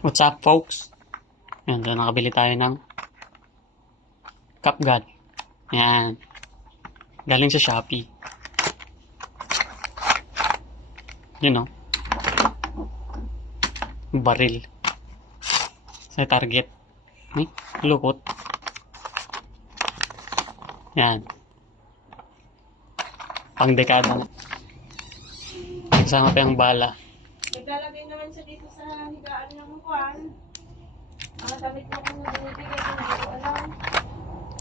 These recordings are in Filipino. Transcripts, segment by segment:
What's up, folks? Yan, so nakabili tayo ng CapGuard. Yan. Galing sa Shopee. Yun, no? Baril. Sa target. Ay, lukot. Yan. Pang dekada na. Kasama pa yung bala. Naglalagay naman siya dito sa higaan ng kwan. Ang damit mo kung binibigay ko, hindi ko alam.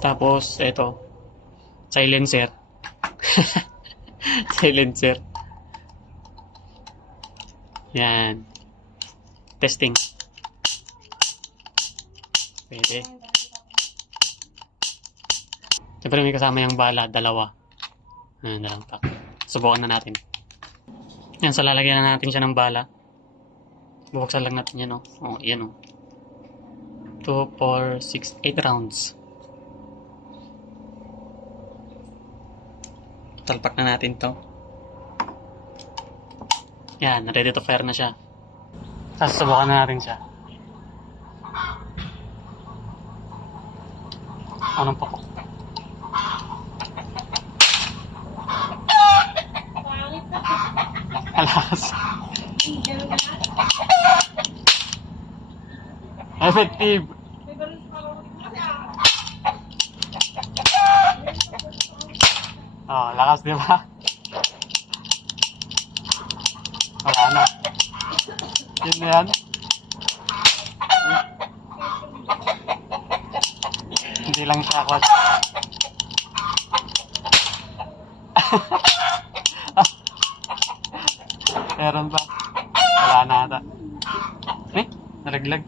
Tapos, ito. Silencer. Silencer. Yan. Testing. Pwede. Siyempre may kasama yung bala, dalawa. Dalawang pack. Subukan na natin. Yan, so lalagyan na natin siya ng bala. Bubuksan lang natin yan, oh. Oh, yan, oh. 2, 4, 6, 8 rounds. Talpak na natin to. Yan, ready to fire na siya. Tapos subukan na natin siya. Anong pokok? Pangit na. Alas. Ganun na. Effective. May balon sa kawawin kasi Oh, lakas, di ba? Wala na. Yun na yan. Hindi lang siya ako. Meron pa. Wala na ata. Nalaglag.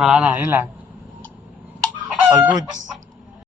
Wala na, yun lang. All goods.